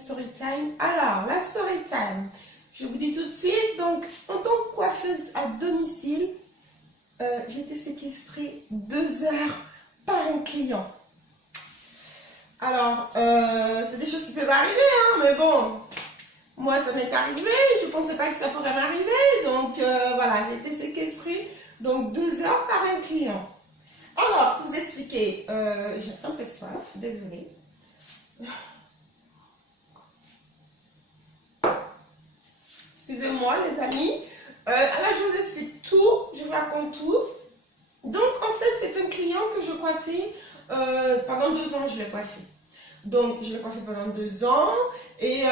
story time. Alors, la story time, je vous dis tout de suite, donc, en tant que coiffeuse à domicile, j'ai été séquestrée 2 heures par un client. Alors, c'est des choses qui peuvent arriver, hein, mais bon, moi, ça m'est arrivé, je ne pensais pas que ça pourrait m'arriver, donc voilà, j'ai été séquestrée, donc 2 heures par un client. Alors, pour vous expliquer, j'ai un peu soif, désolée. Excusez-moi les amis. Alors je vous explique tout, je vous raconte tout. Donc en fait c'est un client que je coiffais pendant 2 ans, je l'ai coiffé. Donc je l'ai coiffé pendant 2 ans et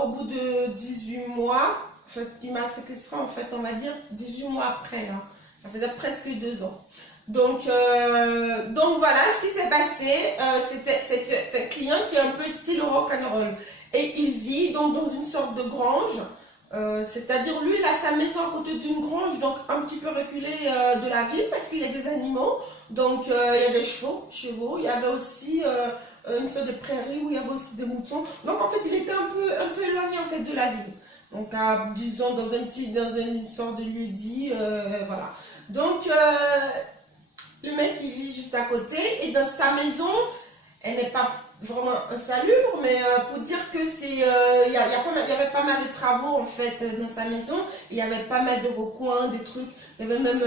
au bout de 18 mois, en fait, il m'a séquestré en fait on va dire 18 mois après. Hein. Ça faisait presque 2 ans. Donc voilà ce qui s'est passé. C'est un client qui est un peu style rock'n'roll. Et il vit donc dans une sorte de grange. C'est-à-dire lui il a sa maison à côté d'une grange, donc un petit peu reculé de la ville parce qu'il y a des animaux, donc il y a des chevaux, il y avait aussi une sorte de prairie où il y avait aussi des moutons, donc en fait il était un peu éloigné en fait de la ville, donc disons dans une sorte de lieu-dit, voilà. Donc le mec il vit juste à côté et dans sa maison, elle n'est pas vraiment insalubre, mais pour dire que c'est, il y avait pas mal de travaux en fait dans sa maison, il y avait pas mal de recoins, des trucs, il y avait même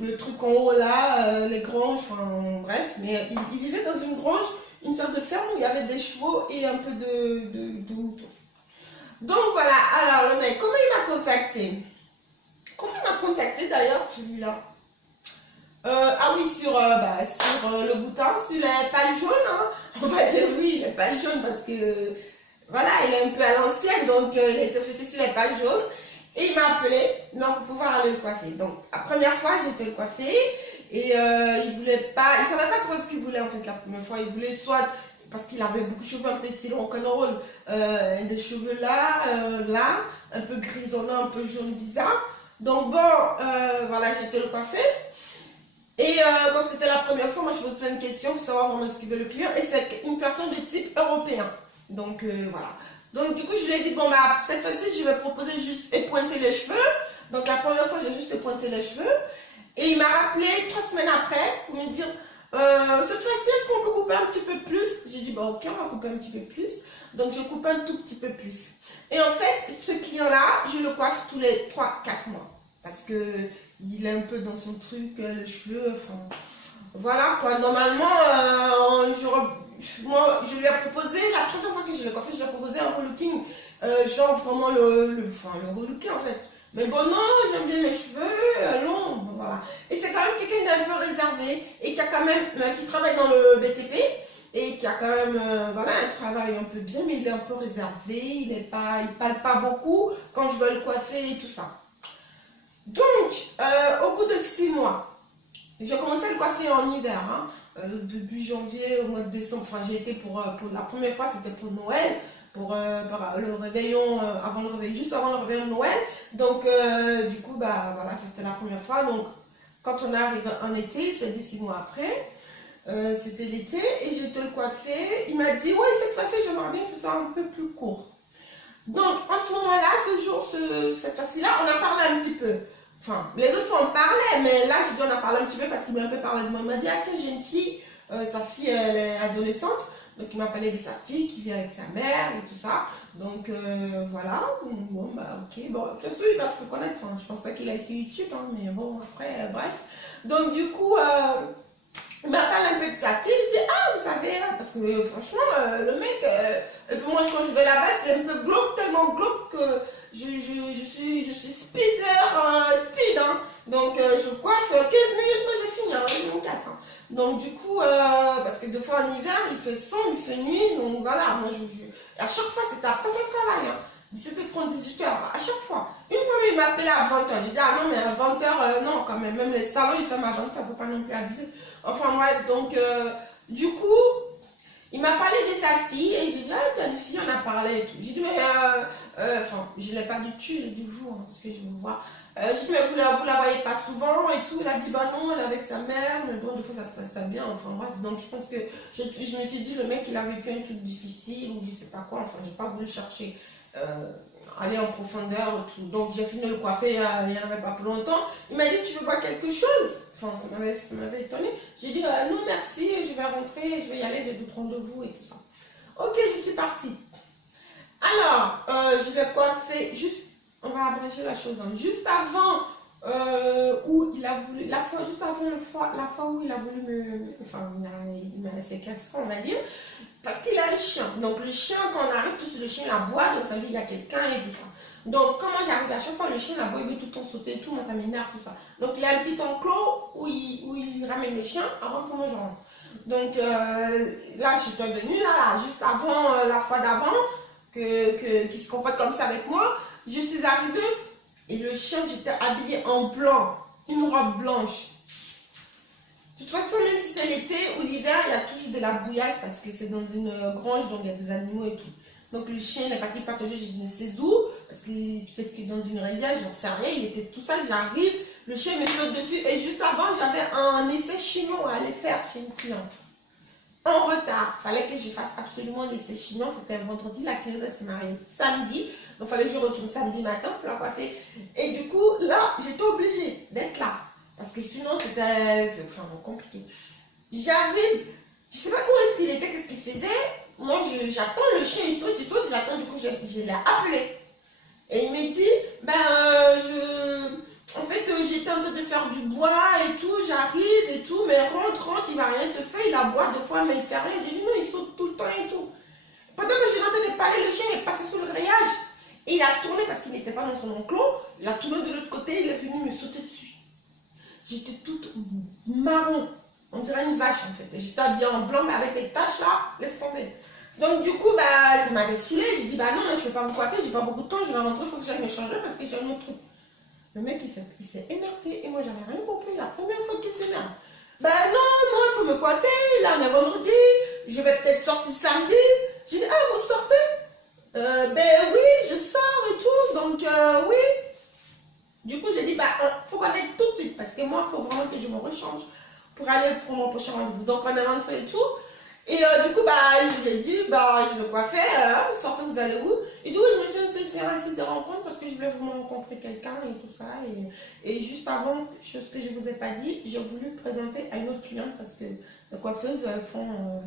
le truc en haut là, les granges, enfin bref, mais il vivait dans une grange, une sorte de ferme où il y avait des chevaux et un peu de moutons. Donc voilà, alors le mec, comment il m'a contacté? Comment il m'a contacté d'ailleurs celui-là? Ah oui, sur le bouton, sur les pages jaunes, hein. On va dire oui, les pages jaunes parce que voilà, il est un peu à l'ancienne, donc il a été fait sur les pages jaunes. Et il m'a appelé donc, pour pouvoir aller le coiffer. Donc la première fois, j'ai été le coiffer et il voulait pas, il savait pas trop ce qu'il voulait en fait la première fois. Il voulait soit, parce qu'il avait beaucoup de cheveux un peu style rock'n'roll, des cheveux là, un peu grisonnants, un peu jaune bizarre. Donc bon, voilà, j'ai été le coiffer. Et comme c'était la première fois, moi je pose plein de questions pour savoir vraiment ce qu'il veut le client. Et c'est une personne de type européen. Donc voilà. Donc du coup je lui ai dit, bon bah cette fois-ci je vais proposer juste épointer les cheveux. Donc la première fois j'ai juste épointé les cheveux. Et il m'a rappelé 3 semaines après pour me dire, cette fois-ci est-ce qu'on peut couper un petit peu plus? J'ai dit, bon ok on va couper un petit peu plus. Donc je coupe un tout petit peu plus. Et en fait ce client-là, je le coiffe tous les 3-4 mois. Parce que il est un peu dans son truc, les cheveux, enfin, voilà quoi. Normalement, moi, je lui ai proposé, la troisième fois que je l'ai coiffé, je lui ai proposé un relooking, genre vraiment le relooking en fait. Mais bon, non, j'aime bien mes cheveux, longs, bon, voilà. Et c'est quand même quelqu'un d'un peu réservé et qui a quand même, qui travaille dans le BTP et qui a quand même, voilà, un travail un peu bien, mais il est un peu réservé, il parle pas beaucoup quand je veux le coiffer et tout ça. Donc, au bout de 6 mois, j'ai commencé à le coiffer en hiver, hein, début janvier, au mois de décembre. Enfin, j'ai été pour la première fois, c'était pour Noël, pour le réveillon, juste avant le réveillon de Noël. Donc, du coup, bah voilà, c'était la première fois. Donc, quand on arrive en été, c'est 6 mois après, c'était l'été, et j'ai été le coiffer. Il m'a dit, oui, cette fois-ci, j'aimerais bien que ce soit un peu plus court. Donc, en ce moment-là, cette fois-ci-là, on a parlé un petit peu. Enfin, les autres fois on parlait, mais là j'ai dû en parler un petit peu parce qu'il m'a un peu parlé de moi. Il m'a dit, ah tiens, j'ai une fille, sa fille elle est adolescente, donc il m'a parlé de sa fille qui vient avec sa mère et tout ça. Donc voilà, bon bah ok, bon, de toute façon il va se reconnaître, enfin, je pense pas qu'il aille sur YouTube, hein, mais bon, après, bref. Donc du coup, il m'a parlé un peu de sa fille, je dis, ah vous savez, parce que franchement, le mec, et puis moi quand je vais là-bas, c'est un peu glauque, tellement glauque que je suis speed, hein. Donc je coiffe 15 minutes, moi j'ai fini, hein, je me casse. Hein. Donc du coup, parce que des fois en hiver, il fait sombre, il fait nuit, donc voilà, moi à chaque fois c'était après son travail, hein. 17h30, 18h, à chaque fois. Une fois, il m'appelait à 20h. Je dis, ah non, mais à 20h, non, quand même. Même les salons, ils ferment à 20h, il ne faut pas non plus abuser. Enfin, bref, donc, du coup, Il m'a parlé de sa fille et j'ai dit, ah, t'as une fille, on a parlé et tout. J'ai dit, mais, enfin, je ne l'ai pas du tout, j'ai dit vous, hein, parce que je vous vois. J'ai dit, mais vous la voyez pas souvent et tout. Il a dit, bah non, elle est avec sa mère, mais bon, des fois ça se passe pas bien, enfin bref. Donc je pense que je me suis dit, le mec, il a vécu un truc difficile ou je sais pas quoi, enfin, j'ai pas voulu chercher, aller en profondeur et tout. Donc j'ai fini de le coiffer, il n'y en avait pas plus longtemps. Il m'a dit, tu veux voir quelque chose? Enfin, ça m'avait étonné. J'ai dit, non merci, je vais rentrer, je vais y aller, j'ai d'autres rendez-vous et tout ça. Ok, je suis partie. Alors, je vais coiffer, juste, on va abréger la chose. Hein. Juste avant où il a voulu, juste avant la fois où il a voulu enfin, il m'a laissé castrer, on va dire, parce qu'il a un chien. Donc le chien, quand on arrive, tout le chien aboie, donc ça veut dire qu'il y a quelqu'un et tout ça. Donc, comment j'arrive à chaque fois, le chien aboie, il veut tout le temps sauter et tout, moi ça m'énerve, tout ça. Donc, il a un petit enclos où il ramène le chien avant que moi je rentre. Donc, là, je suis venue, là, juste avant la fois d'avant, qu'il se comporte comme ça avec moi, je suis arrivée et le chien, j'étais habillée en blanc, une robe blanche. De toute façon, même si c'est l'été ou l'hiver, il y a toujours de la bouillasse parce que c'est dans une grange, donc il y a des animaux et tout. Donc le chien n'est pas qui partageait, je ne sais où, parce que peut-être que dans une rivière, j'en sais rien, il était tout seul, j'arrive, le chien me saute dessus et juste avant, j'avais un essai chignon à aller faire chez une cliente. En retard, il fallait que je fasse absolument l'essai chignon, c'était vendredi, la cliente s'est mariée samedi, donc il fallait que je retourne samedi matin pour la coiffer. Et du coup, là, j'étais obligée d'être là, parce que sinon c'était vraiment compliqué. J'arrive, je ne sais pas où est-ce qu'il était, qu'est-ce qu'il faisait. Moi, j'attends, le chien, il saute, j'attends, du coup, je l'ai appelé. Et il me dit, en fait, j'étais en train de faire du bois et tout, j'arrive et tout, mais rentre, il va rien te faire, il aboie deux fois, mais il fait rien. J'ai dit, non, il saute tout le temps et tout. Pendant que j'étais en train de parler, le chien est passé sous le grillage. Et il a tourné, parce qu'il n'était pas dans son enclos, il a tourné de l'autre côté, il est venu me sauter dessus. J'étais toute marron. On dirait une vache en fait. J'étais habillée en blanc, mais avec les taches là, laisse tomber. Donc du coup, ça m'avait saoulée. J'ai dit, bah non, mais je ne vais pas me coiffer, j'ai pas beaucoup de temps, je vais rentrer, il faut que j'aille me changer parce que j'ai un autre truc. Le mec, il s'est énervé et moi, j'avais rien compris. La première fois qu'il s'énerve. Bah non, il faut me coiffer, là on est vendredi, je vais peut-être sortir samedi. J'ai dit, ah, vous sortez? Ben oui, je sors et tout, donc oui. Du coup, j'ai dit, bah, faut qu'on aille tout de suite parce que moi, il faut vraiment que je me rechange pour aller pour mon prochain rendez-vous. Donc, on est rentré et tout. Et du coup, je lui ai dit, je le coiffais, vous sortez, vous allez où? Et du coup, je me suis inscrite sur un site de rencontre parce que je voulais vraiment rencontrer quelqu'un et tout ça. Et juste avant, chose que je ne vous ai pas dit, j'ai voulu présenter à une autre cliente parce que les coiffeuses, elles font...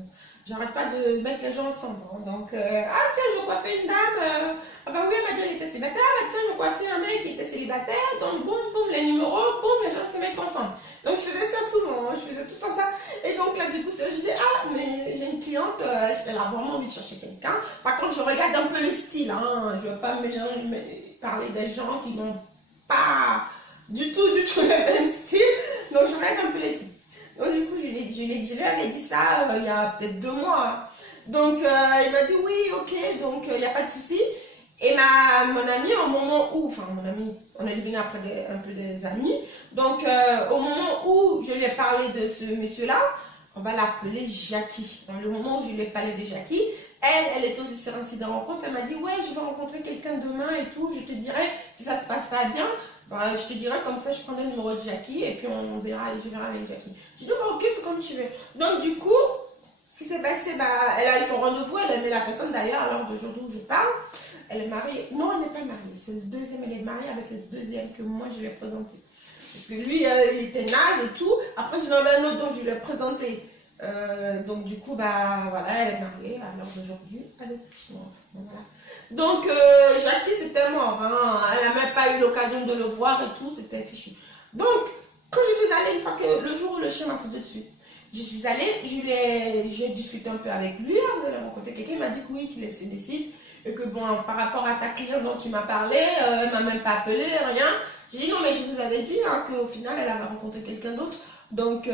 j'arrête pas de mettre les gens ensemble. Hein. Donc, ah tiens, je coiffais une dame. Ah bah oui, elle m'a dit elle était célibataire. Ah bah tiens, je coiffais un mec qui était célibataire. Donc, boum, boum, les numéros, boum, les gens se mettent ensemble. Donc, je faisais ça souvent. Hein. Je faisais tout le temps ça. Et donc, là, du coup, je dis, ah, mais j'ai une cliente, elle a vraiment envie de chercher quelqu'un. Par contre, je regarde un peu le style. Hein. Je ne veux pas parler des gens qui n'ont pas du tout le même style. Donc, je regarde un peu les styles. Donc, du coup, je lui avais dit ça il y a peut-être 2 mois. Hein. Donc, il m'a dit oui, ok, donc il n'y a pas de souci. Et mon ami, au moment où, enfin, mon ami, on est devenu après un peu des amis. Donc, au moment où je lui ai parlé de ce monsieur-là, on va l'appeler Jackie. Dans le moment où je lui ai parlé de Jackie, elle était aussi sur un site de rencontre. Elle m'a dit, ouais, je vais rencontrer quelqu'un demain et tout. Je te dirai si ça se passe pas bien. Je te dirai comme ça, je prendrai le numéro de Jackie et puis on verra, et je verrai avec Jackie. J'ai dit, ok, c'est comme tu veux. Donc, du coup, ce qui s'est passé, elle a eu son rendez-vous, elle a aimé la personne d'ailleurs, à l'heure d'aujourd'hui où je parle. Elle est mariée. Non, elle n'est pas mariée. C'est le deuxième, elle est mariée avec le deuxième que moi je lui ai présenté. Parce que lui, il était naze et tout. Après, j'en avais un autre dont je lui ai présenté. Donc, du coup, voilà, elle est mariée à l'heure d'aujourd'hui. Voilà. Donc, Jackie, c'était mort. Hein. Elle n'a même pas eu l'occasion de le voir et tout. C'était fichu. Donc, quand je suis allée, une fois que le jour où le chien m'a sauté dessus, je suis allée, j'ai discuté un peu avec lui. Vous allez rencontrer quelqu'un, il m'a dit que oui, qu'il se décide. Et que bon, par rapport à ta cliente dont tu m'as parlé, elle ne m'a même pas appelé, rien. J'ai dit non, mais je vous avais dit hein, qu'au final, elle avait rencontré quelqu'un d'autre. Donc,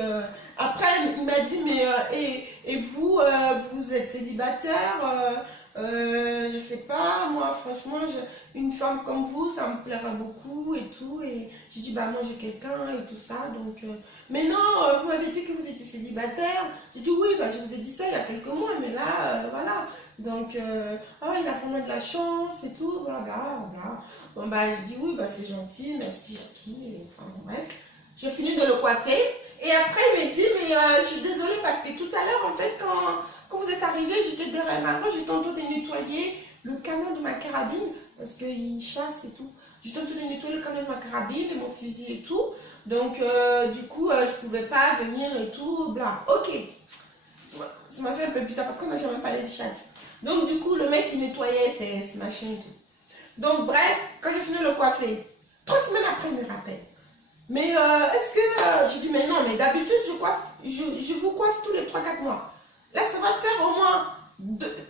après, il m'a dit, mais et vous, vous êtes célibataire, Je sais pas, moi franchement, une femme comme vous, ça me plairait beaucoup et tout. Et j'ai dit, bah moi j'ai quelqu'un et tout ça. Donc, mais non, vous m'avez dit que vous étiez célibataire. J'ai dit oui, bah je vous ai dit ça il y a quelques mois, mais là, voilà. Donc, ah, il a vraiment de la chance et tout, blablabla. Bon, bah j'ai dit oui, bah c'est gentil, merci Jackie. Enfin, bon, bref. J'ai fini de le coiffer. Et après, il me dit, mais je suis désolée parce que tout à l'heure, en fait, quand vous êtes arrivé, j'étais derrière ma main, j'étais en train de nettoyer le canon de ma carabine parce qu'il chasse et tout. J'étais en train de nettoyer le canon de ma carabine et mon fusil et tout. Donc, du coup, je ne pouvais pas venir et tout, bla. Ok. Ça m'a fait un peu bizarre parce qu'on n'a jamais parlé de chasse. Donc, du coup, le mec, il nettoyait ses machines et tout. Donc, bref, quand j'ai fini de le coiffer, 3 semaines après, il me rappelle. Mais est-ce que... je dis, mais non, mais d'habitude, je vous coiffe tous les 3-4 mois. Là, ça va faire au moins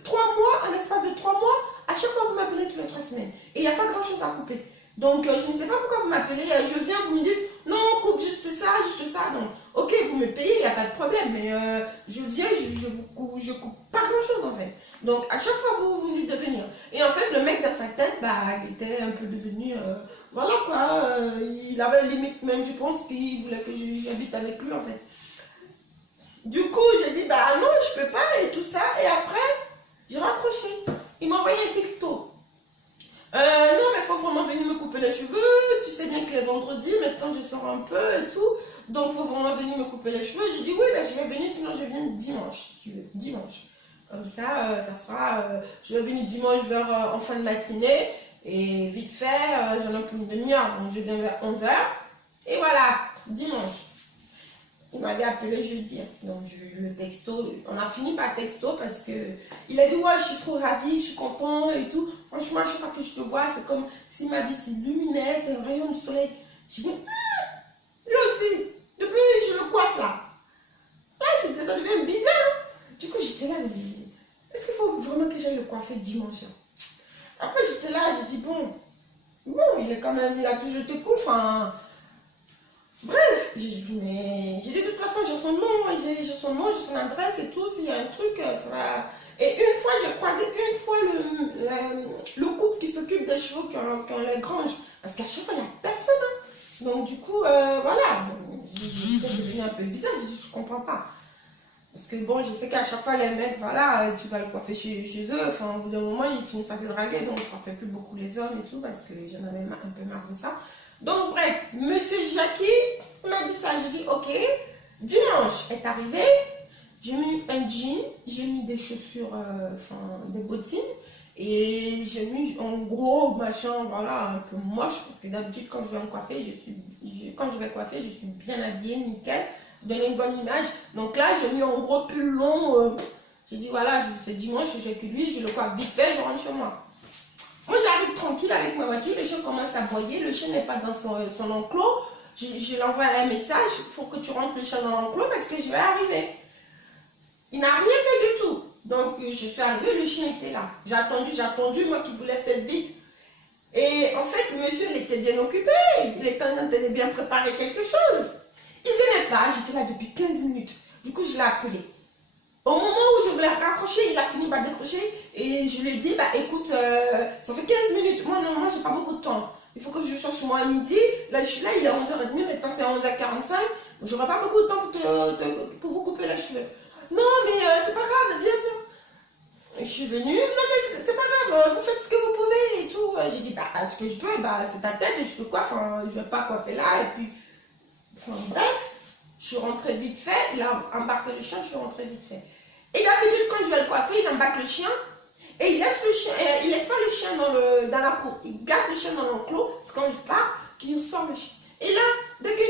3 mois, en espace de 3 mois. À chaque fois, vous m'appelez tous les 3 semaines. Et il n'y a pas grand-chose à couper. Donc, je ne sais pas pourquoi vous m'appelez. Je viens, vous me dites, non, coupe juste ça. Non. Ok, vous me payez, il n'y a pas de problème. Mais je viens, je coupe pas grand-chose, en fait. Donc, à chaque fois, vous me dites de venir. Et en fait, le mec, dans sa tête, bah, il était un peu devenu... voilà, quoi. Il avait limite, même, je pense, qu'il voulait que j'habite avec lui, en fait. Du coup, j'ai dit, bah non, je peux pas, et tout ça. Et après, j'ai raccroché. Il m'a envoyé un texto. Non, mais il faut vraiment venir me couper les cheveux. Tu sais bien que les vendredis, maintenant, je sors un peu et tout. Donc, il faut vraiment venir me couper les cheveux. J'ai dit, oui, ben, je vais venir, sinon je viens dimanche, si tu veux. Dimanche. Comme ça, ça sera... je vais venir dimanche vers en fin de matinée. Et vite fait, j'en ai pour une demi-heure. Donc, je viens vers 11 h. Et voilà, dimanche. Il m'avait appelé jeudi, donc le texto, on a fini par texto parce que il a dit ouais, je suis trop ravie, je suis content et tout. Franchement, à chaque fois que je te vois, c'est comme si ma vie s'illuminait, c'est un rayon de soleil. Je dis, lui aussi, depuis je le coiffe là. Là, ça devient bizarre. Du coup, j'étais là, mais est-ce qu'il faut vraiment que j'aille le coiffer dimanche? Après, j'étais là, j'ai dit bon, il est quand même, il a toujours été cool, enfin. Bref, j'ai dit, de toute façon, j'ai son nom, j'ai son adresse et tout. S'il y a un truc, ça va. Et une fois, j'ai croisé le couple qui s'occupe des chevaux qui ont les granges. Parce qu'à chaque fois, il n'y a personne. Hein. Donc, du coup, voilà. Ça devenu un peu bizarre. J'ai dit, je comprends pas. Parce que bon, je sais qu'à chaque fois, les mecs, voilà, tu vas le coiffer chez eux. Enfin, au bout d'un moment, ils finissent par te draguer. Donc, je ne coiffais plus beaucoup les hommes et tout. Parce que j'en avais un peu marre de ça. Donc bref, monsieur Jackie m'a dit ça, j'ai dit ok, dimanche est arrivé, j'ai mis un jean, j'ai mis des chaussures, enfin des bottines et j'ai mis en gros machin, voilà, un peu moche parce que d'habitude quand je vais me coiffer, quand je vais coiffer, je suis bien habillée, nickel, donner une bonne image. Donc là, j'ai mis en gros plus long, j'ai dit voilà, c'est dimanche, j'ai que lui, je le coiffe vite fait, je rentre chez moi. Moi, j'arrive tranquille avec ma voiture, le chien commence à aboyer, le chien n'est pas dans son enclos. Je lui envoie un message, il faut que tu rentres le chien dans l'enclos parce que je vais arriver. Il n'a rien fait du tout. Donc, je suis arrivée, le chien était là. J'ai attendu, moi qui voulais faire vite. Et en fait, le monsieur, il était bien occupé, il était en train de bien préparer quelque chose. Il ne venait pas, j'étais là depuis 15 minutes. Du coup, je l'ai appelé. Au moment où je voulais raccrocher, il a fini par décrocher et je lui ai dit, bah écoute, ça fait 15 minutes, moi normalement j'ai pas beaucoup de temps. Il faut que je change moi à midi, là je suis là, il est 11h30, maintenant c'est 11h45, j'aurai pas beaucoup de temps pour vous couper les cheveux. Non mais c'est pas grave, viens. Je suis venue, non mais c'est pas grave, vous faites ce que vous pouvez et tout. J'ai dit, bah ce que je peux, bah c'est ta tête et je te coiffe, hein, je vais pas coiffer là et puis, enfin bref. Je suis rentrée vite fait, il a embarqué le chien, je suis rentrée vite fait. Et d'habitude, quand je vais le coiffer, il embarque le chien et il laisse pas le chien dans la cour. Il garde le chien dans l'enclos, c'est quand je pars qu'il sort le chien. Et là, dès que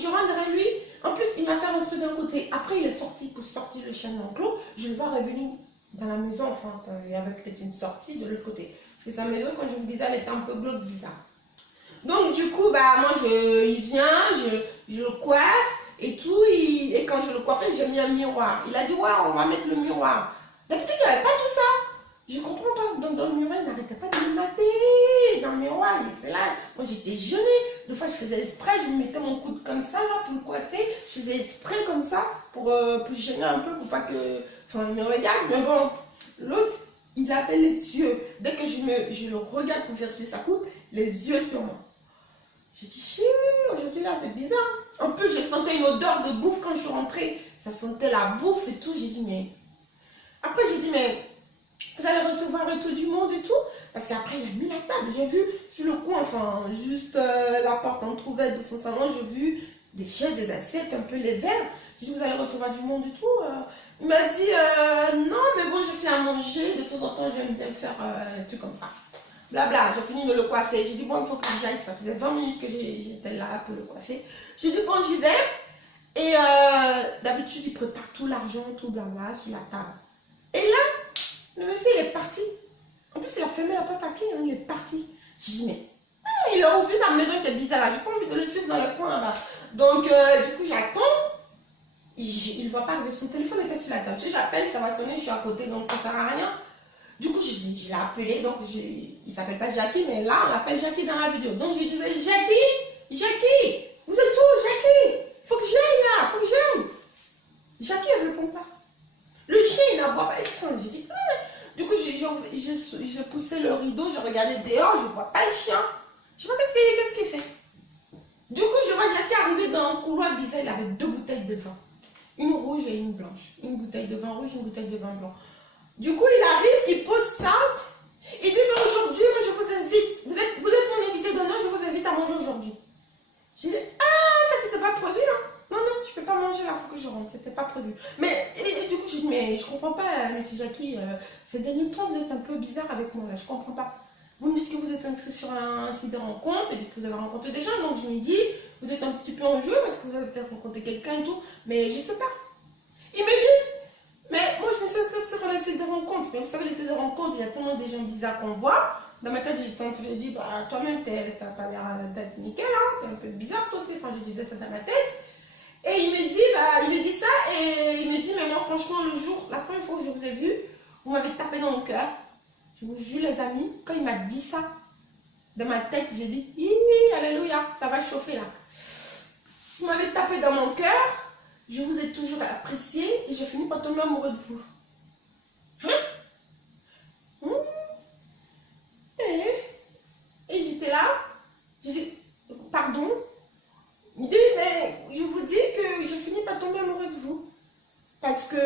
je rentre derrière lui, en plus, il m'a fait rentrer d'un côté. Après, il est sorti pour sortir le chien de l'enclos. Je le vois revenir dans la maison, enfin, il y avait peut-être une sortie de l'autre côté. Parce que sa maison, comme je vous disais, elle était un peu glauque, bizarre. Donc, du coup, bah, moi, il vient, je le coiffe. Et tout, et quand je le coiffais, j'ai mis un miroir. Il a dit, ouais, on va mettre le miroir. D'habitude, il n'y avait pas tout ça. Je ne comprends pas. Donc, dans le miroir, il n'arrêtait pas de me mater. Dans le miroir, il était là. Moi, j'étais gênée. Des fois, je faisais exprès. Je mettais mon coude comme ça, là, pour le coiffer. Je faisais exprès comme ça, pour gêner un peu, pour pas que... Enfin, il me regarde. Mais bon, l'autre, il avait les yeux. Dès que je le regarde pour vérifier sa coupe, les yeux sur moi. Je dis, aujourd'hui là, c'est bizarre. En plus, je sentais une odeur de bouffe quand je suis rentrée. Ça sentait la bouffe et tout. J'ai dit, mais... Après, j'ai dit, mais vous allez recevoir le tout du monde et tout. Parce qu'après, j'ai mis la table. J'ai vu sur le coin, enfin, juste la porte entrouverte de son salon, j'ai vu des chaises, des assiettes, un peu les verres. J'ai dit, vous allez recevoir du monde et tout. Il m'a dit, non, mais bon, je fais à manger. De temps en temps, j'aime bien faire un truc comme ça. Blabla, j'ai fini de le coiffer. J'ai dit, bon, il faut que j'aille. Ça faisait 20 minutes que j'étais là pour le coiffer. J'ai dit, bon, j'y vais. Et d'habitude, il prépare tout l'argent, tout blabla sur la table. Et là, le monsieur, il est parti. En plus, il a fermé la porte à clé, hein, il est parti. J'ai dit, mais il a ouvert sa maison, était bizarre là. J'ai pas envie de le suivre dans le coin là-bas. Donc, du coup, j'attends. Il ne voit pas arriver. Son téléphone était sur la table. Si j'appelle, ça va sonner, je suis à côté, donc ça ne sert à rien. Du coup, je l'ai appelé, donc il ne s'appelle pas Jackie, mais là, on l'appelle Jackie dans la vidéo. Donc, je lui disais, Jackie, vous êtes où, Jackie? Il faut que j'aille là, il faut que j'aille. Jackie, elle ne répond pas. Le chien, il n'aboie pas. J'ai dit, Du coup, j'ai poussé le rideau, je regardais dehors, je ne vois pas le chien. Je ne sais pas qu'est-ce qu'il fait. Du coup, je vois Jackie arriver dans un couloir bizarre, il avait 2 bouteilles de vin. Une rouge et une blanche. Une bouteille de vin rouge, une bouteille de vin blanc. Du coup, il arrive, il pose ça. Il dit, mais aujourd'hui, moi, je vous invite. Vous êtes mon invité d'honneur, je vous invite à manger aujourd'hui. J'ai dit, ça, c'était pas prévu, hein. Non, je peux pas manger là, il faut que je rentre. C'était pas prévu. Mais, et du coup, j'ai dit, mais je comprends pas, monsieur Jackie. Ces derniers temps, vous êtes un peu bizarre avec moi, là. Je comprends pas. Vous me dites que vous êtes inscrit sur un site de rencontre, et dites que vous avez rencontré des gens. Donc, je me dis, vous êtes un petit peu en jeu parce que vous avez peut-être rencontré quelqu'un et tout. Mais je sais pas. Il me dit, mais moi, je me suis inscrite sur les sites de rencontres. Mais vous savez, les sites de rencontres, il y a tellement de gens bizarres qu'on voit. Dans ma tête, j'étais en train de dire, bah, toi-même, t'as pas l'air d'être nickel, hein. T'es un peu bizarre, toi aussi. Enfin, je disais ça dans ma tête. Et il me dit ça, et il me dit, mais moi, franchement, la première fois que je vous ai vu, vous m'avez tapé dans le cœur. Je vous jure, les amis, quand il m'a dit ça, dans ma tête, j'ai dit, alléluia, ça va chauffer là. Vous m'avez tapé dans mon cœur. Je vous ai toujours apprécié et j'ai fini par tomber amoureux de vous. Hein? Et j'étais là. J'ai dit, pardon. Il dit, mais je vous dis que j'ai fini par tomber amoureux de vous. Parce que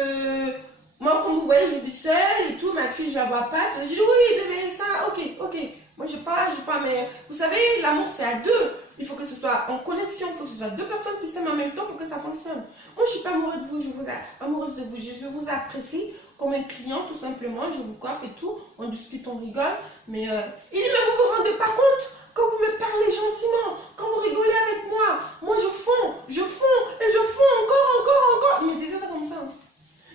moi, comme vous voyez, je vis seule et tout. Ma fille, je la vois pas. J'ai dit, oui, mais ça, ok. Moi, je pas, mais vous savez, l'amour, c'est à 2. Il faut que ce soit en connexion, il faut que ce soit 2 personnes qui s'aiment en même temps pour que ça fonctionne. Moi, je ne suis pas amoureuse de vous, amoureuse de vous. Je vous apprécie comme un client, tout simplement. Je vous coiffe et tout. On discute, on rigole. Mais il dit, mais vous vous rendez pas compte quand vous me parlez gentiment, quand vous rigolez avec moi. Moi, je fonds, et je fonds encore. Il me disait ça comme ça.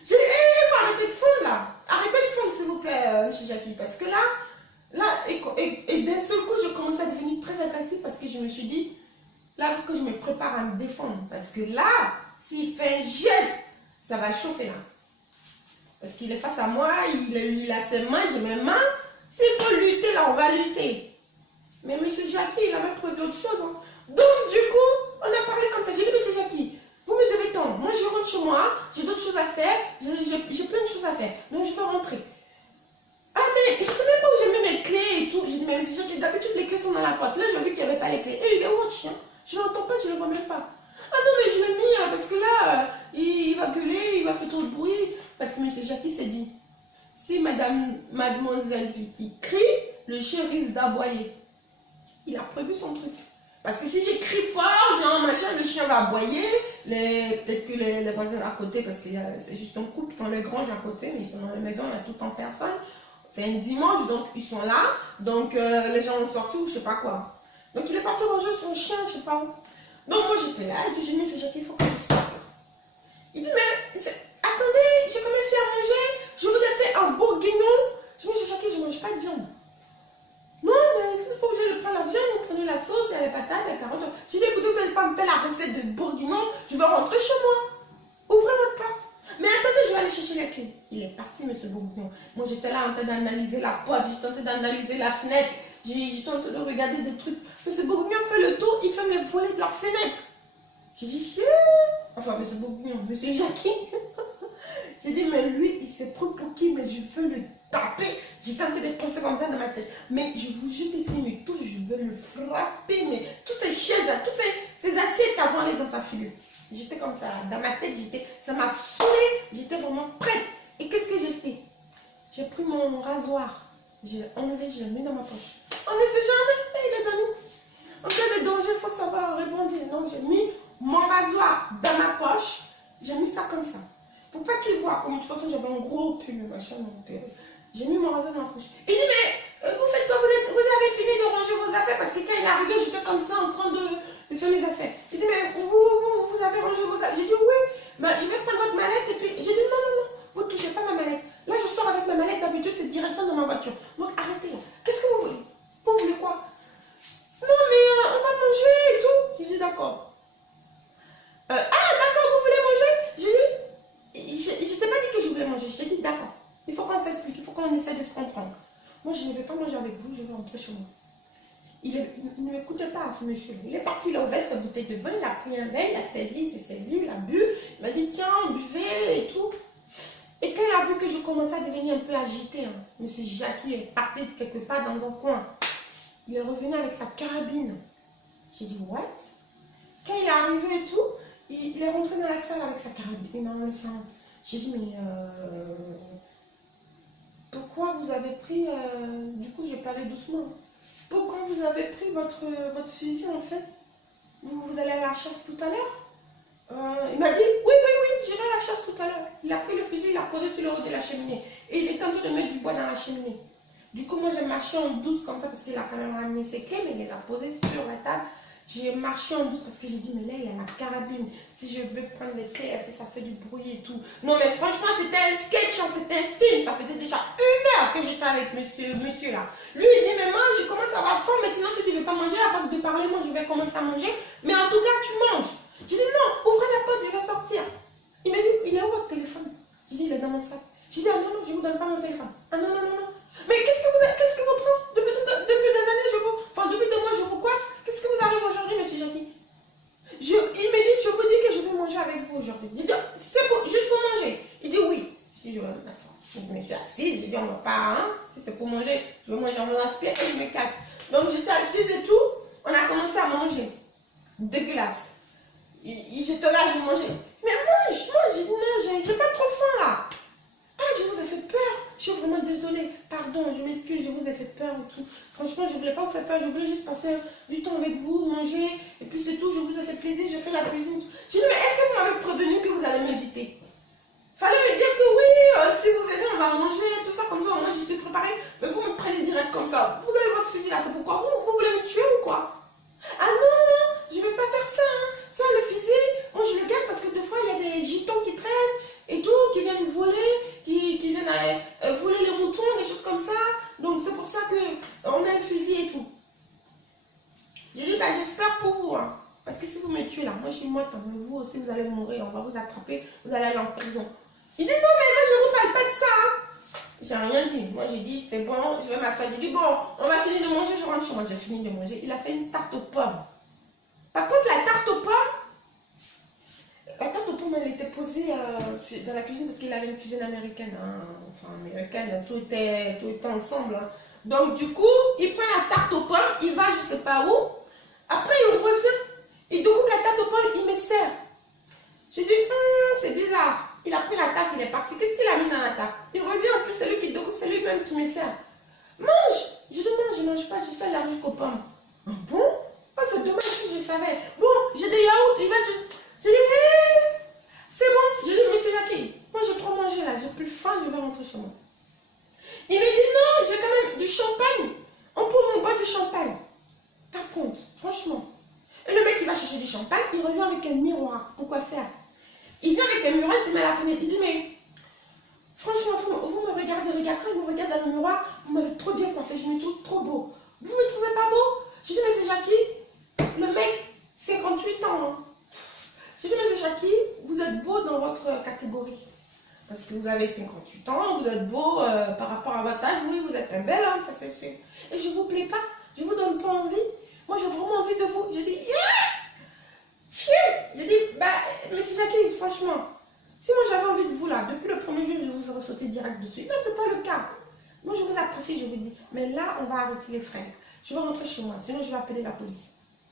J'ai dit, il faut arrêter de fondre là. Arrêtez de fondre, s'il vous plaît, M. Jackie. Parce que là, et d'un seul coup, je commençais à devenir très agressive parce que je me suis dit, là, que je me prépare à me défendre. Parce que là, s'il fait un geste, ça va chauffer là. Parce qu'il est face à moi, il a ses mains, j'ai mes mains. S'il faut lutter là, on va lutter. Mais M. Jackie, il avait prévu autre chose. Hein. Donc, du coup, on a parlé comme ça. J'ai dit, M. Jackie, vous me devez tant. Moi, je rentre chez moi, j'ai d'autres choses à faire, j'ai plein de choses à faire. Donc, je vais rentrer. Ah, mais je ne sais même pas où j'ai mis mes clés et tout. J'ai dit, mais d'habitude, les clés sont dans la porte. Là, j'ai vu qu'il n'y avait pas les clés. Et il est où votre chien? Je ne l'entends pas, je ne le vois même pas. Ah non, mais je l'ai mis parce que là, il va gueuler, il va faire trop de bruit. Parce que M. Jackie s'est dit, si mademoiselle qui crie, le chien risque d'aboyer. Il a prévu son truc. Parce que si j'écris fort, genre machin, le chien va aboyer. Peut-être que les voisins à côté, parce que c'est juste un couple dans les granges à côté, mais ils sont dans la maison, il y a tout en personne. C'est un dimanche, donc ils sont là. Donc les gens ont sorti ou je sais pas quoi. Donc il est parti ranger son chien, je sais pas où. Donc moi j'étais là, et j'ai dit, M. Jackie, il faut que je sorte. Il dit, mais attendez, j'ai quand même fait à manger. Je vous ai fait un bourguignon. Je dis, M. Jackie, je ne mange pas de viande. Non, mais vous n'êtes pas obligé de prendre la viande, vous prenez la sauce, les patates, les carottes. J'ai dit, écoutez, vous n'allez pas me faire la recette de bourguignon, je vais rentrer chez moi. Ouvrez votre porte. Mais attendez, je vais aller chercher les clés. Il est parti, M. Bourguignon. Moi, j'étais là en train d'analyser la porte, j'étais en train d'analyser la fenêtre, j'étais en train de regarder des trucs. M. Bourguignon fait le tour, il fait mes volets de la fenêtre. J'ai dit, enfin, M. Bourguignon, M. Jackie. J'ai dit, mais lui, il s'est pris pour qui, mais je veux le taper. J'étais en train de penser comme ça dans ma tête. Mais je vous jure que s'il me touche, je vais le frapper. Mais toutes ces chaises, tous ces assiettes vont aller dans sa figure. J'étais comme ça. Dans ma tête, ça m'a saoulée. J'étais vraiment prête. Et qu'est-ce que j'ai fait? J'ai pris mon rasoir. J'ai enlevé, je l'ai mis dans ma poche. On ne sait jamais, les amis. En cas de danger, il faut savoir rebondir. Donc, j'ai mis mon rasoir dans ma poche. J'ai mis ça comme ça. Pour pas qu'il voit. Comme de toute façon, j'avais un gros pull, machin. Donc, j'ai mis mon rasoir dans ma poche. Il dit, mais vous faites quoi? Vous avez fini de ranger vos affaires? Parce que quand il est arrivé, j'étais comme ça en train de faire mes affaires. Il dit, mais vous avez rangé vos affaires? J'ai dit, oui. Ben, je vais prendre votre mallette. Et puis, j'ai dit, non, non, non. Vous ne touchez pas ma mallette. Là, je sors avec ma mallette. D'habitude, c'est direction dans ma voiture. Donc, arrêtez là. Qu'est-ce que vous voulez? Vous voulez quoi? Non, mais on va manger et tout. J'ai dit, d'accord. Ah, d'accord, vous voulez manger? J'ai dit, je t'ai pas dit que je voulais manger. Je t'ai dit, d'accord. Il faut qu'on s'explique. Il faut qu'on essaie de se comprendre. Moi, je ne vais pas manger avec vous. Je vais rentrer chez moi. Il ne m'écoutait pas, ce monsieur. Il est parti, il a ouvert sa bouteille de vin. Il a pris un verre, il a servi, c'est servi, il a bu. Il m'a dit, tiens, buvez et tout. Et quand il a vu que je commençais à devenir un peu agitée, hein, monsieur Jackie est parti quelque part dans un coin. Il est revenu avec sa carabine. J'ai dit, what? Quand il est arrivé et tout, il est rentré dans la salle avec sa carabine. Il m'a enlevé ça. J'ai dit, mais pourquoi vous avez pris... du coup, j'ai parlé doucement. Pourquoi vous avez pris votre fusil, en fait? Vous allez à la chasse tout à l'heure? Il m'a dit, oui, j'irai à la chasse tout à l'heure. Il a pris le fusil, il l'a posé sur le haut de la cheminée. Et il est en train de mettre du bois dans la cheminée. Du coup, moi, j'ai marché en douce comme ça parce qu'il a quand même ramené ses clés, mais il les a posées sur la table. J'ai marché en douce parce que j'ai dit, mais là, il a la carabine. Si je veux prendre les clés, ça fait du bruit et tout. Non, mais franchement, c'était un sketch, hein, c'était un film. Ça faisait déjà 1 heure que j'étais avec monsieur là. Lui, il dit, mais moi, je commence à avoir faim. Maintenant, si tu ne veux pas manger, à force de parler, moi, je vais commencer à manger. Mais en tout cas, tu manges. J'ai dit, non, ouvrez la porte, je vais sortir. Il m'a dit, il est où votre téléphone? J'ai dit, il est dans mon sac. J'ai dit, ah non, je ne vous donne pas mon téléphone. Ah non. Mais qu'est-ce que vous prenez? Depuis des années, depuis 2 mois, je vous coiffe. Qu'est-ce que vous arrive aujourd'hui, monsieur Jackie? Il me dit, je vous dis que je vais manger avec vous aujourd'hui. Il dit, c'est juste pour manger. Il dit, oui. Je dis, je vais m'asseoir. Je me suis assise, j'ai dit, on ne va pas, hein. Si c'est pour manger, je vais manger, on m'inspire et je me casse. Donc j'étais assise et tout. On a commencé à manger. Dégueulasse. J'étais là, je mangeais. Mais mange. J'ai dit, non, j'ai pas trop faim là. Ah, je vous ai fait peur. Je suis vraiment désolée. Pardon, je m'excuse, je vous ai fait peur et tout. Franchement, je ne voulais pas vous faire peur. Je voulais juste passer du temps avec vous, manger. Et puis c'est tout. Je vous ai fait plaisir. J'ai fait la cuisine. J'ai dit, mais est-ce que vous m'avez prévenu que vous allez m'inviter? Fallait me dire que oui, si vous venez, on va manger, tout ça comme ça. Moi, j'y suis préparée. Mais vous me prenez direct comme ça. Vous avez votre fusil là. C'est pourquoi vous voulez me tuer ou quoi? Ah non, je ne vais pas faire ça. Hein. Ça, le fusil, moi, je le garde parce que des fois, il y a des gitans qui traînent et tout, qui viennent voler, qui viennent voler les moutons, des choses comme ça. Donc, c'est pour ça qu'on a un fusil et tout. J'ai dit, bah, j'espère pour vous. Hein. Parce que si vous me tuez là, moi, je suis morte. Hein, vous aussi, vous allez mourir. On va vous attraper. Vous allez aller en prison. Il dit, non, mais moi, je ne vous parle pas de ça. Hein. J'ai rien dit. Moi, j'ai dit, c'est bon, je vais m'asseoir. J'ai dit, bon, on va finir de manger, je rentre chez moi. J'ai fini de manger. Il a fait une tarte aux pommes. Par contre, la tarte aux pommes, elle était posée dans la cuisine parce qu'il avait une cuisine américaine. Hein. Enfin, américaine, tout était ensemble. Hein. Donc, du coup, il prend la tarte aux pommes, il va je ne sais pas où. Après, il revient. Il découpe la tarte aux pommes, il me sert. J'ai dit, c'est bizarre. Il a pris la tarte, il est parti. Qu'est-ce qu'il a mis dans la tarte? Il revient, en plus, c'est lui qui découpe, c'est lui-même qui me sert. Mange! Je dis, non, je ne mange pas, je suis allergique aux pommes. Ah bon? Oh, c'est dommage si je savais. Bon, j'ai des yaourts, il va se... J'ai dit, hé, c'est bon. J'ai dit, monsieur Jackie, moi j'ai trop mangé là, j'ai plus faim, je vais rentrer chez moi. Il me dit, non, j'ai quand même du champagne. On peut boire du champagne. Par contre, franchement. Et le mec, il va chercher du champagne, il revient avec un miroir. Pourquoi faire? Il vient avec un miroir, il se met à la fenêtre. Il dit, mais franchement, vous me regardez, quand je me regarde dans le miroir, vous m'avez trop bien coiffé, je me trouve trop beau. Vous me trouvez pas beau? J'ai dit, monsieur Jackie, le mec, 58 ans. Hein. J'ai dit, monsieur Jackie, vous êtes beau dans votre catégorie. Parce que vous avez 58 ans, vous êtes beau par rapport à votre âge. Oui, vous êtes un bel homme, ça c'est sûr. Et je ne vous plais pas, je ne vous donne pas envie. Moi, j'ai vraiment envie de vous. J'ai dit, yeah! J'ai dit, bah, monsieur Jackie, franchement, si moi j'avais envie de vous là, depuis le premier jour, je vous aurais sauté direct dessus. Là, ce n'est pas le cas. Moi, je vous apprécie, je vous dis. Mais là, on va arrêter les fringues. Je vais rentrer chez moi, sinon je vais appeler la police.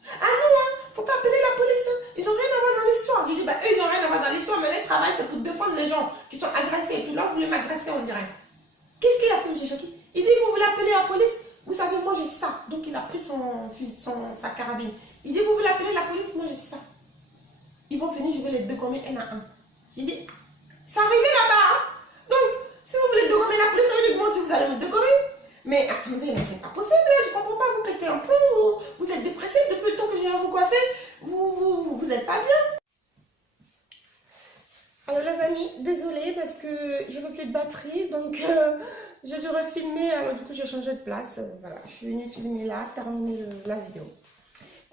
Ah non, hein, faut pas appeler la police. Hein. Ils n'ont rien à voir dans l'histoire. Je dis, bah, eux, ils n'ont rien à voir dans l'histoire, mais leur travail, c'est pour défendre les gens qui sont agressés. Et tout là, vous voulez m'agresser, on dirait. Qu'est-ce qu'il a fait, M. Jackie? Il dit, vous voulez appeler la police? Vous savez, moi, j'ai ça. Donc, il a pris sa carabine. Il dit, vous voulez appeler la police? Moi, j'ai ça. Ils vont venir, je vais les dégommer un à un. J'ai dit, c'est arrivé là-bas. Hein? Donc, si vous voulez dégommer la police, ça veut dire que moi aussi, vous allez me dégommer. Mais attendez, mais c'est pas possible, hein, je comprends pas, vous pétez un plomb, vous êtes dépressé depuis le temps que je viens vous coiffer, vous êtes pas bien. Alors les amis, désolée parce que j'avais plus de batterie, donc j'ai dû refilmer, alors du coup j'ai changé de place, voilà, je suis venue filmer là, terminer la vidéo.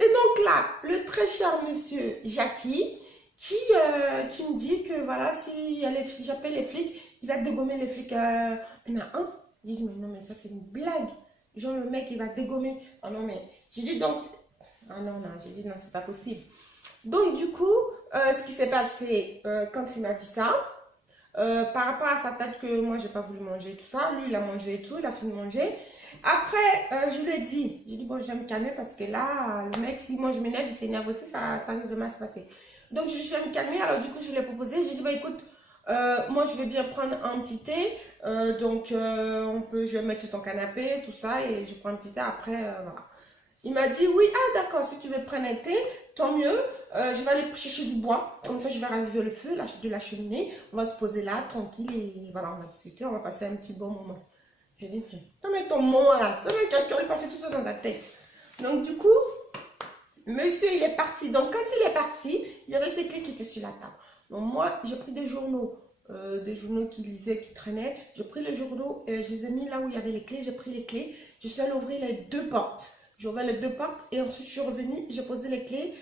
Et donc là, le très cher monsieur Jackie, qui me dit que voilà, si j'appelle les flics, il va dégommer les flics un à un. Je dis, mais non, mais ça c'est une blague. Genre, le mec, il va dégommer. Ah non, mais j'ai dit donc. Ah non, non, j'ai dit non, c'est pas possible. Donc, du coup, ce qui s'est passé quand il m'a dit ça, par rapport à sa tête que moi, j'ai pas voulu manger tout ça, lui, il a mangé et tout, il a fini de manger. Après, je lui ai dit, j'ai dit, bon, je vais me calmer parce que là, le mec, si moi je m'énerve, il s'énerve aussi, ça risque de mal se passer. Donc, je suis me calmer. Alors, du coup, je lui ai proposé, j'ai dit, bah écoute, moi, je vais bien prendre un petit thé. Je vais mettre sur ton canapé, tout ça, et je prends un petit thé après, voilà. Il m'a dit, oui, ah d'accord, si tu veux prendre un thé, tant mieux. Je vais aller chercher du bois, comme ça je vais raviver le feu de la cheminée. On va se poser là, tranquille, et voilà, on va discuter, on va passer un petit bon moment. J'ai dit, non mais ton moment là, c'est vrai que tu aurais passé tout ça dans ta tête. Donc du coup, monsieur il est parti. Donc quand il est parti, il y avait ses clés qui étaient sur la table. Donc moi, j'ai pris des journaux qu'il lisait, qui traînaient. J'ai pris les journaux, je les ai mis là où il y avait les clés. J'ai pris les clés, je suis allée ouvrir les deux portes. J'ai ouvert les deux portes et ensuite je suis revenue, j'ai posé les clés,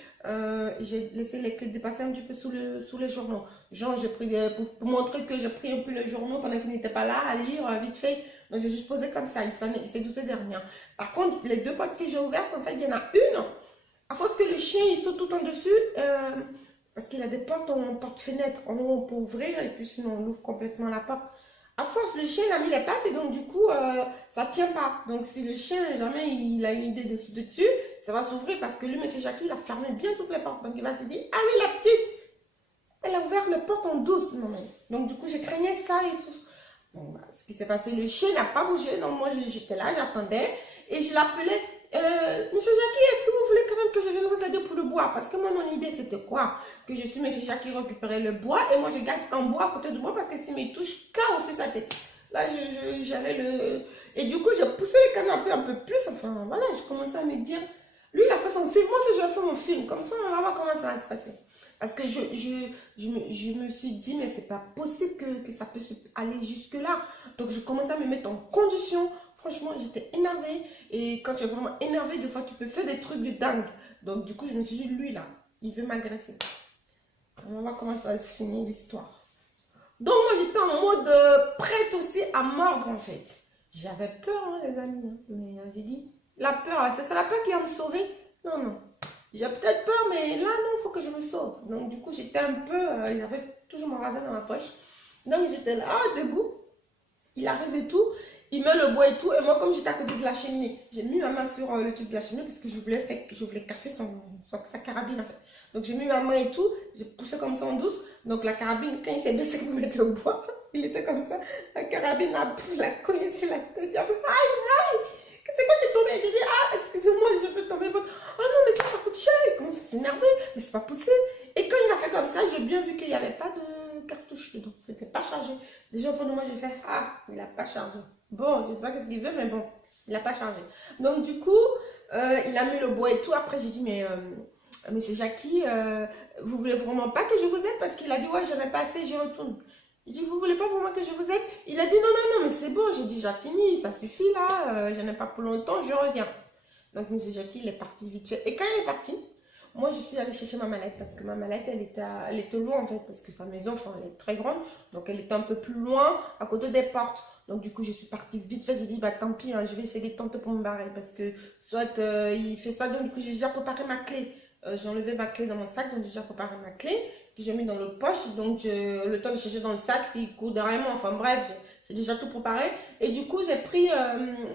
j'ai laissé les clés dépasser un petit peu sous les journaux. Genre, j'ai pris pour montrer que j'ai pris un peu les journaux pendant qu'il n'était pas là à lire vite fait. Donc j'ai juste posé comme ça, il s'est douté de rien. Par contre, les deux portes que j'ai ouvertes, en fait, il y en a une. À force que le chien il saute tout en dessus, parce qu'il a des portes en porte-fenêtre en haut pour ouvrir et puis sinon on ouvre complètement la porte. À force, le chien il a mis les pattes et donc du coup, ça ne tient pas. Donc si le chien, jamais il a une idée dessus, ça va s'ouvrir parce que lui, monsieur Jackie, il a fermé bien toutes les portes. Donc il va se dire, ah oui, la petite, elle a ouvert les portes en douce. Non, mais... Donc du coup, j'ai craigné ça et tout. Bon, bah, ce qui s'est passé, le chien n'a pas bougé. Donc moi, j'étais là, j'attendais et je l'appelais. Monsieur Jackie, est-ce que vous voulez quand même que je vienne vous aider pour le bois? Parce que moi, mon idée, c'était quoi? Que je suis monsieur Jackie récupérer le bois et moi, je garde un bois à côté du bois parce que s'il me touche, KO sur sa tête. Là, j'allais le... Et du coup, j'ai poussé le canapé un peu plus. Enfin, voilà, je commençais à me dire, lui, il a fait son film. Moi aussi, je vais faire mon film. Comme ça, on va voir comment ça va se passer. Parce que je me suis dit, mais c'est pas possible que ça peut aller jusque-là. Donc, je commençais à me mettre en condition. Franchement, j'étais énervée. Et quand tu es vraiment énervé, des fois, tu peux faire des trucs de dingue. Donc, du coup, je me suis dit, lui, là, il veut m'agresser. On va voir comment ça va se finir, l'histoire. Donc, moi, j'étais en mode prête aussi à mordre, en fait. J'avais peur, hein, les amis. Hein. Mais j'ai dit, la peur, c'est la peur qui va me sauver. Non, non. J'ai peut-être peur, mais là, non, il faut que je me sauve. Donc, du coup, j'étais un peu... j'avais toujours mon rasoir dans ma poche. Donc, j'étais là, debout. Il arrive et tout. Il met le bois et tout. Et moi, comme j'étais à côté de la cheminée, j'ai mis ma main sur le truc de la cheminée parce que je voulais casser sa carabine, en fait. Donc, j'ai mis ma main et tout. J'ai poussé comme ça en douce. Donc, la carabine, quand il s'est baissé pour mettre le bois, il était comme ça. La carabine l'a cogné sur la tête. Il a fait, aïe, aïe. C'est quoi qui est tombé? J'ai dit, ah, excusez-moi, j'ai fait tomber votre... Ah non, mais ça coûte cher. Il commence à s'énerver. Mais c'est pas possible. Et quand il a fait comme ça, j'ai bien vu qu'il n'y avait pas de cartouche dedans. C'était pas chargé. Déjà, au fond de moi, j'ai fait, ah, il n'a pas chargé. Bon, je sais pas ce qu'il veut, mais bon, il n'a pas chargé. Donc, du coup, il a mis le bois et tout. Après, j'ai dit, mais monsieur Jackie, vous voulez vraiment pas que je vous aide? Parce qu'il a dit, ouais, j'en ai pas assez, j'y retourne. J'ai dit, vous voulez pas vraiment que je vous aide? Il a dit, non, non, non, mais c'est bon, j'ai déjà fini, ça suffit là, j'en ai pas pour longtemps, je reviens. Donc, monsieur Jackie, il est parti vite fait. Et quand il est parti, moi, je suis allée chercher ma mallette parce que ma mallette, elle était loin en fait, parce que sa maison, enfin, elle est très grande, donc elle était un peu plus loin, à côté des portes. Donc, du coup, je suis partie vite fait, j'ai dit, bah tant pis, hein, je vais essayer de tenter pour me barrer parce que soit il fait ça, donc du coup, j'ai déjà préparé ma clé. J'ai enlevé ma clé dans mon sac, donc j'ai déjà préparé ma clé. Que j'ai mis dans l'autre poche, donc le temps de chercher dans le sac, s'il court derrière moi, enfin bref, j'ai déjà tout préparé. Et du coup, j'ai pris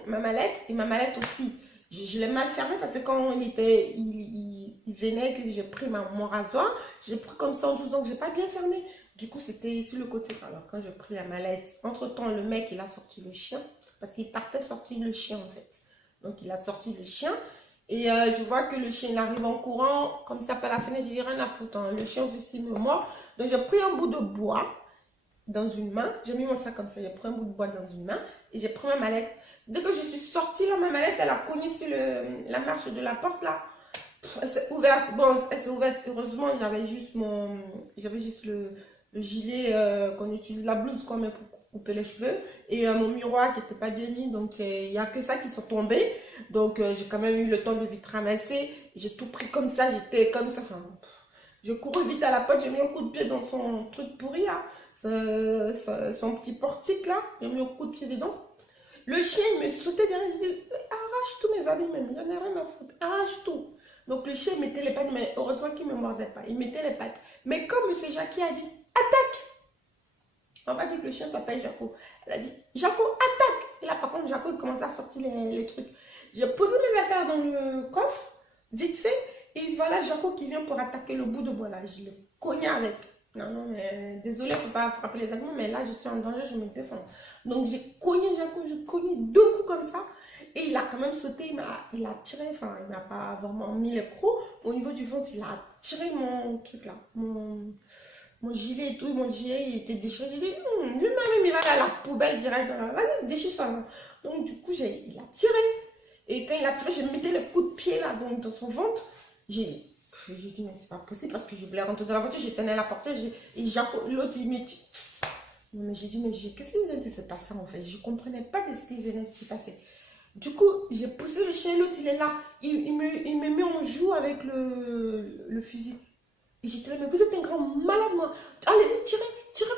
ma mallette et ma mallette aussi. Je l'ai mal fermée parce que quand il venait que j'ai pris mon rasoir, j'ai pris comme ça en disant que j'ai pas bien fermé. Du coup, c'était sur le côté. Alors, quand j'ai pris la mallette, entre-temps, le mec, il a sorti le chien parce qu'il partait sortir le chien en fait. Donc, il a sorti le chien. Et je vois que le chien il arrive en courant, comme ça par la fenêtre, j'ai rien à foutre. Hein. Le chien aussi me mord. Donc j'ai pris un bout de bois dans une main. J'ai mis mon sac comme ça, j'ai pris un bout de bois dans une main et j'ai pris ma mallette. Dès que je suis sortie là, ma mallette, elle a cogné sur la marche de la porte là. Elle s'est ouverte. Bon, elle s'est ouverte. Heureusement, j'avais juste le gilet qu'on utilise, la blouse quand même pour couper les cheveux et mon miroir qui n'était pas bien mis. Donc, il n'y a que ça qui sont tombés. Donc, j'ai quand même eu le temps de vite ramasser. J'ai tout pris comme ça. J'étais comme ça. Enfin, je courais vite à la porte. J'ai mis un coup de pied dans son truc pourri là. Son petit portique là. J'ai mis un coup de pied dedans. Le chien, il me sautait derrière. Je dis, arrache tous mes habits même. J'en ai rien à foutre. Arrache tout. Donc, le chien mettait les pattes. Mais heureusement qu'il ne me mordait pas. Il mettait les pattes. Mais comme M. Jackie a dit, attaque. On va dire que le chien s'appelle Jaco. Elle a dit, Jaco, attaque. Et là, par contre, Jaco, il commençait à sortir les trucs. J'ai posé mes affaires dans le coffre, vite fait. Et voilà Jaco qui vient pour attaquer le bout de bois là. Je l'ai cogné avec. Non, non, mais désolé, il ne faut pas frapper les animaux, mais là, je suis en danger, je me défends. Donc, j'ai cogné Jaco, j'ai cogné 2 coups comme ça. Et il a quand même sauté, il a tiré, enfin, il n'a pas vraiment mis les crocs. Au niveau du ventre, il a tiré mon truc là, mon gilet et tout, mon gilet il était déchiré. J'ai dit, lui-même il va aller à la poubelle direct. Vas-y, déchire ça. Donc du coup, il a tiré. Et quand il a tiré, j'ai mis les coups de pied là, donc dans son ventre. J'ai dit, mais c'est pas possible parce que je voulais rentrer dans la voiture, j'ai tenu la porte. Et l'autre, il me dit, mais j'ai dit, mais qu'est-ce qui vient de se passer en fait? Je ne comprenais pas de ce qui venait de se passer. Du coup, j'ai poussé le chien, l'autre il est là. Il me met en joue avec le fusil. Et j'étais là, mais vous êtes un grand malade, moi. Allez, tirez,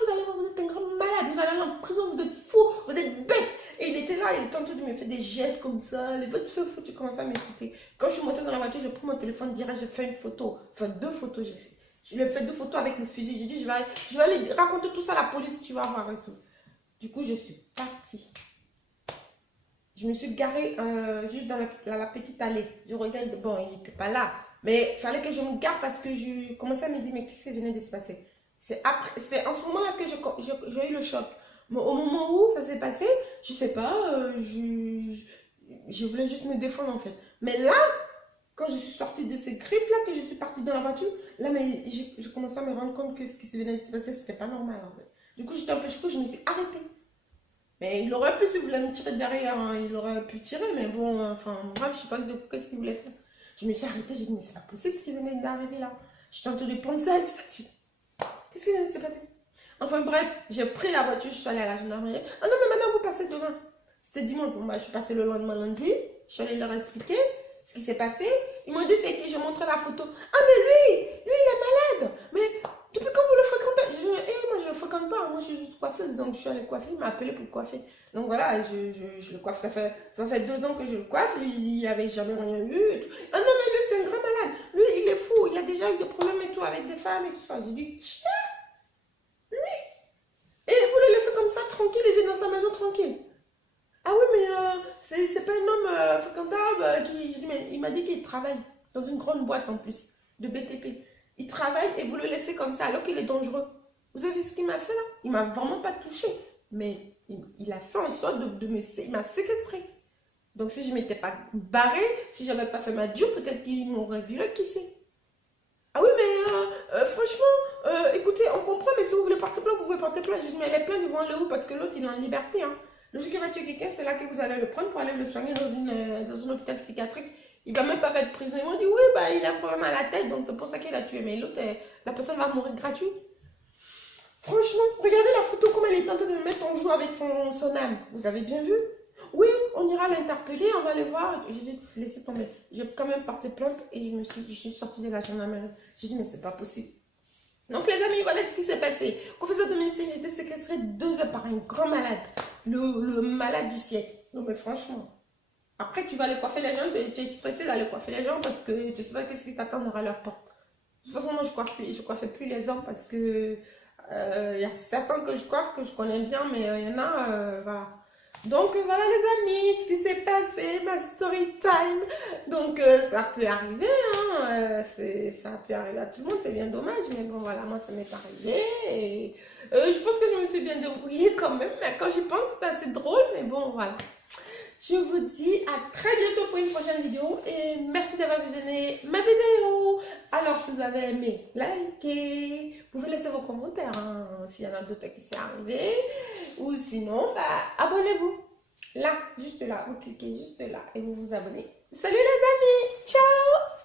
vous allez voir, vous êtes un grand malade. Vous allez aller en prison, vous êtes fou, vous êtes bête. Et il était là, il était en train de me faire des gestes comme ça. Les votre feu fou, tu commences à m'insulter. Quand je suis montée dans la voiture, j'ai pris mon téléphone direct, j'ai fait une photo. Enfin, 2 photos, j'ai fait. Je lui ai fait 2 photos avec le fusil. J'ai dit, je vais aller raconter tout ça à la police, tu vas voir et tout. Du coup, je suis partie. Je me suis garée juste dans la petite allée. Je regarde, bon, il n'était pas là. Mais il fallait que je me gare parce que je commençais à me dire, mais qu'est-ce qui venait de se passer? C'est en ce moment-là que j'ai eu le choc. Mais au moment où ça s'est passé, je ne sais pas, je voulais juste me défendre en fait. Mais là, quand je suis sortie de ces grippes-là, que je suis partie dans la voiture, là, mais j'ai commencé à me rendre compte que ce qui venait de se passer, c'était pas normal en fait. Du coup, j'étais un peu choquée, je me suis arrêtée. Mais il aurait pu, s'il voulait me tirer derrière, hein, il aurait pu tirer, mais bon, enfin, bref, je sais pas qu'est-ce qu'il voulait faire. Je me suis arrêtée, j'ai dit, mais c'est pas possible ce qui venait d'arriver là. J'étais en train de penser à ça. Qu'est-ce qui vient de se passer? Enfin bref, j'ai pris la voiture, je suis allée à la gendarmerie. Ah non, mais madame, vous passez demain. C'était dimanche. Bon, bah, je suis passée le lendemain lundi. Je suis allée leur expliquer ce qui s'est passé. Ils m'ont dit c'est qui, j'ai montré la photo. Ah, mais lui, il est malade. Mais depuis quand vous le fréquentez? J'ai dit, moi je ne le fréquente pas. Moi je suis juste coiffeuse. Donc je suis allée coiffer. Il m'a appelé pour le coiffer. Donc voilà, je le coiffe. Ça fait 2 ans que je le coiffe. Il n'y avait jamais rien eu. Et tout. Ah non, mais lui, c'est un grand malade. Lui, il est fou. Il a déjà eu des problèmes et tout avec des femmes et tout ça. J'ai dit, tiens, lui. Et vous le laissez comme ça, tranquille. Il vit dans sa maison tranquille. Ah oui, mais c'est pas un homme fréquentable qui... J'ai dit, mais il m'a dit qu'il travaille dans une grande boîte en plus, de BTP. Il travaille et vous le laissez comme ça alors qu'il est dangereux. Vous avez vu ce qu'il m'a fait là? Il m'a vraiment pas touché. Mais il a fait en sorte il m'a séquestré. Donc si je ne m'étais pas barrée, si je n'avais pas fait ma dure, peut-être qu'il m'aurait vu là, qui sait? Ah oui, mais franchement, écoutez, on comprend, mais si vous voulez porter plainte, vous pouvez porter plainte. J'ai dit, mais les plaintes, ils vont aller où? Parce que l'autre, il est en liberté. Hein. Le jour qu'il va tuer quelqu'un, c'est là que vous allez le prendre pour aller le soigner dans un hôpital psychiatrique. Il ne va même pas être prison. Ils m'ont dit, oui, bah, il a un problème à la tête, donc c'est pour ça qu'il a tué. Mais l'autre, la personne va mourir gratuite. Franchement, regardez la photo, comme elle est en train de me mettre en joue avec son âme. Vous avez bien vu? Oui, on ira l'interpeller, on va le voir. J'ai dit, laissez tomber. J'ai quand même porté plainte et je suis sortie de la gendarmerie. J'ai dit, mais c'est pas possible. Donc les amis, voilà ce qui s'est passé. Confesseur de médecine, j'ai été séquestrée 2 heures par un grand malade. Le malade du siècle. Non mais franchement. Après, tu vas aller coiffer les gens, tu es stressé d'aller coiffer les gens parce que tu ne sais pas qu'est-ce qui t'attend à leur porte. De toute façon, moi, je coiffais plus les hommes parce que Il y a certains que je coiffe, que je connais bien, mais il y en a, voilà. Donc voilà les amis, ce qui s'est passé, ma story time. Donc ça peut arriver, hein, ça peut arriver à tout le monde, c'est bien dommage, mais bon voilà, moi ça m'est arrivé. Et, je pense que je me suis bien débrouillée quand même, mais quand j'y pense c'est assez drôle, mais bon voilà. Je vous dis à très bientôt pour une prochaine vidéo et merci d'avoir visionné ma vidéo. Alors si vous avez aimé, likez, vous pouvez laisser vos commentaires hein, s'il y en a d'autres qui s'est arrivé. Ou sinon, bah, abonnez-vous. Là, juste là, vous cliquez juste là et vous vous abonnez. Salut les amis, ciao!